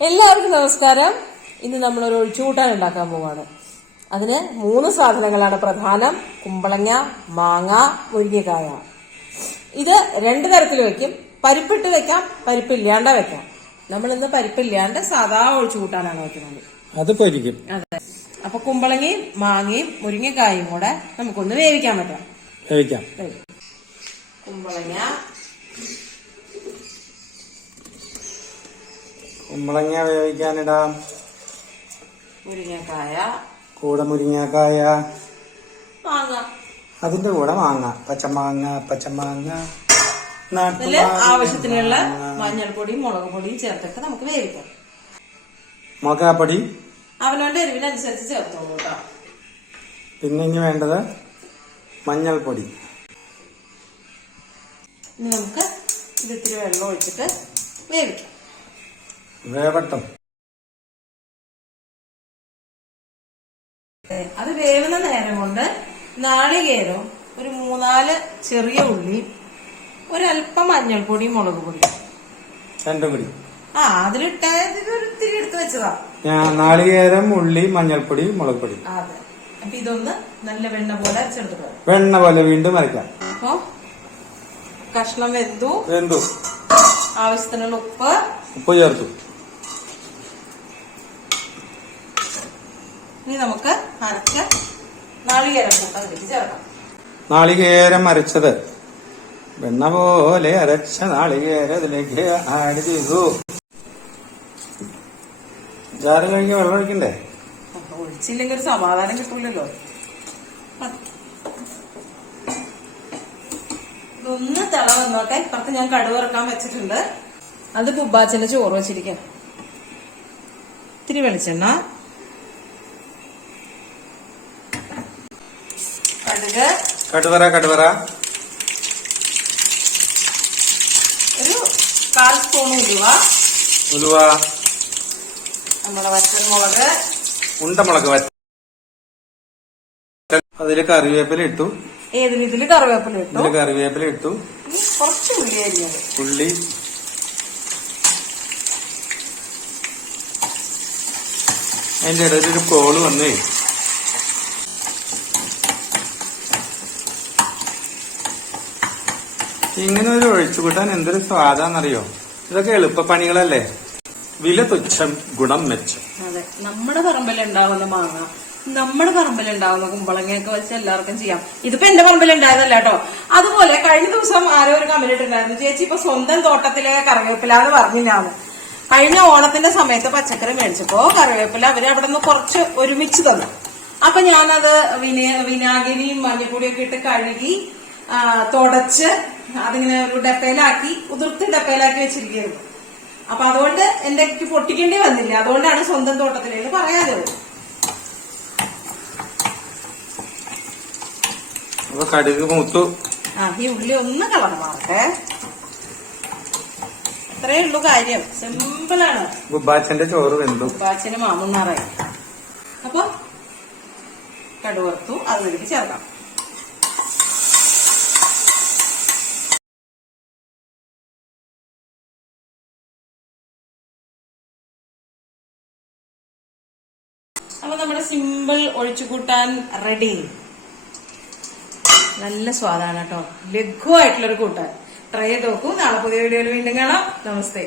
എല്ലാവർക്കും നമസ്കാരം. ഇന്ന് നമ്മൾ ഒരു ഒഴിച്ചുകൂട്ടാൻ ഉണ്ടാക്കാൻ പോവാണ്. അതിന് മൂന്ന് സാധനങ്ങളാണ് പ്രധാനം. കുമ്പളങ്ങ മാങ്ങ മുരിങ്ങക്കായ. ഇത് രണ്ട് തരത്തിൽ വെക്കും. പരിപ്പിട്ട് വെക്കാം പരിപ്പില്ലാണ്ട് വെക്കാം. നമ്മൾ ഇന്ന് പരിപ്പില്ലാണ്ട് സാധാ ഒഴിച്ചുകൂട്ടാനാണ് വെക്കുന്നത്. അത് പൊരിക്കും അതെ. അപ്പൊ കുമ്പളങ്ങയും മാങ്ങയും മുരിങ്ങക്കായും കൂടെ നമുക്കൊന്ന് വേവിക്കാൻ പറ്റാം. വേവിക്കാം. കുമ്പളങ്ങ കുമ്പളങ്ങ വേവിക്കാനിടാം. മുരിങ്ങക്കായ. കൂടെ മുരിങ്ങക്കായ. അതിന്റെ കൂടെ മാങ്ങ. പച്ചമാങ്ങ പച്ചമാങ്ങ. ആവശ്യത്തിനുള്ള മഞ്ഞൾപ്പൊടിയും മുളക് പൊടിയും ചേർത്തിട്ട് നമുക്ക് വേവിക്കാം. മുളകാപ്പൊടി. അവനവന്റെ എരിവിനനുസരിച്ച് ചേർത്തോളൂ കേട്ടോ പിന്നെ ഇനി വേണ്ടത് മഞ്ഞൾപ്പൊടി. ഇനി നമുക്ക് ഇതിത്തിരി വെള്ളം ഒഴിച്ചിട്ട് വേവിക്കാം. വേവട്ടം. അത് വേവുന്ന നേരം കൊണ്ട് നാളികേരം ഒരു മൂന്നാൽ ചെറിയ ഉള്ളി ഒരല്പം മഞ്ഞൾപ്പൊടി മുളക് പൊടിയും രണ്ടും കൂടി. ആ അതിലിട്ട ഇത് ഒരു ഇത്തിരി എടുത്ത് വെച്ചതാ. ഞാൻ നാളികേരം ഉള്ളി മഞ്ഞൾപ്പൊടി മുളക് പൊടി. അതെ. അപ്പൊ ഇതൊന്ന് നല്ല വെണ്ണ പോലെ അരച്ചെടുത്തു വെണ്ണ പോലെ വീണ്ടും അരക്കാം. അപ്പൊ കഷ്ണം വെന്തു. വെന്തു. ആവശ്യത്തിനുള്ള ഉപ്പ്. ഉപ്പ് ചേർത്തു. ഇനി നമുക്ക് അരച്ച നാളികേരം അതിലേക്ക് ചേർക്കാം. നാളികേരം അരച്ചത്. വെണ്ണ പോലെ അരച്ച നാളികേരം ഇതിലേക്ക് ആഡ് ചെയ്തു. ജാറ് കഴിഞ്ഞ് വെള്ളം ഒഴിക്കണ്ടേ? ഒഴിച്ചില്ലെങ്കിൽ ഒരു സമാധാനം കിട്ടൂലല്ലോ. ഇതൊന്ന് തിള വന്നോട്ടെ. ഇപ്പുറത്ത് ഞാൻ കടുവറക്കാൻ വെച്ചിട്ടുണ്ട്. അത് ബുബാച്ചന്റെ ചോറ് വെച്ചിരിക്കാം. ഇത്തിരി വെളിച്ചെണ്ണ. കടുക്. കടുവറ കടുവറ. ഒരു കാൽ സ്പൂൺ ഉലുവ. ഉലുവ. നമ്മുടെ വറ്റൻമുളക് ഉണ്ടമുളക് വറ്റ അതിൽ കറിവേപ്പില ഇട്ടു. ഏതിന് ഇതിൽ കറിവേപ്പില ഇട്ടു? ഇതിൽ കറിവേപ്പില ഇട്ടു. കുറച്ച് ഉള്ളി അരിഞ്ഞത് ഉള്ളി. അതിന്റെ ഇടയിൽ ഒരു കോൾ വന്നേ. ഇങ്ങനെ ഒരു ഒഴിച്ചു കൂട്ടാൻ എന്തൊരു സ്വാദാന്നറിയോ? ഇതൊക്കെ എളുപ്പപ്പണികളല്ലേ? വില തുച്ഛം ഗുണം മെച്ചം. അതെ നമ്മുടെ പറമ്പിലുണ്ടാവുന്ന മാങ്ങ നമ്മുടെ പറമ്പിലുണ്ടാവുന്ന കുമ്പളങ്ങയൊക്കെ വെച്ച് എല്ലാവർക്കും ചെയ്യാം. ഇതിപ്പോ എന്റെ പറമ്പിലുണ്ടായതല്ല കേട്ടോ. അതുപോലെ കഴിഞ്ഞ ദിവസം ആരോ ഒരു കമന്റ് ഇട്ടിട്ടുണ്ടായിരുന്നു ചേച്ചി ഇപ്പൊ സ്വന്തം തോട്ടത്തിലെ കറിവേപ്പില പറഞ്ഞില്ലാന്ന്. കഴിഞ്ഞ ഓണത്തിന്റെ സമയത്ത് പച്ചക്കറി മേടിച്ചപ്പോ കറിവേപ്പില അവർ അവിടെ നിന്ന് കുറച്ച് ഒരുമിച്ച് തന്നു. അപ്പൊ ഞാനത് വിന വിനാഗിരിയും മഞ്ഞപ്പൊടിയൊക്കെ ഇട്ട് കഴുകി തുടച്ച് അതിങ്ങനെ ഒരു ഡപ്പയിലാക്കി ഉതിർത്ത് ഡപ്പയിലാക്കി വെച്ചിരിക്കുന്നു. അപ്പൊ അതുകൊണ്ട് എന്റെ പൊട്ടിക്കേണ്ടി വന്നില്ല. അതുകൊണ്ടാണ് സ്വന്തം തോട്ടത്തിലേക്ക് പറയാതെ കടുക് മൂത്തു. ആ ഈ ഉള്ളി ഒന്ന് കളർ മാറട്ടെ അത്രേ ഉള്ളു കാര്യം. സിമ്പിളാണ് ബുബാച്ചന്റെ ചോറ് വെന്തു. ഗുബാച്ചന് മാമുന്നാറായി അപ്പൊ കടുവർത്തു അതിലേക്ക് ചേർക്കാം. അപ്പൊ നമ്മുടെ സിമ്പിൾ ഒഴിച്ചു കൂട്ടാൻ റെഡി. നല്ല സ്വാദാണ് കേട്ടോ. ലഘുവായിട്ടുള്ളൊരു കൂട്ടാൻ. ട്രൈ ചെയ്ത് നോക്കൂ. നാളെ പുതിയ വീഡിയോയിൽ വീണ്ടും കാണാം. നമസ്തേ.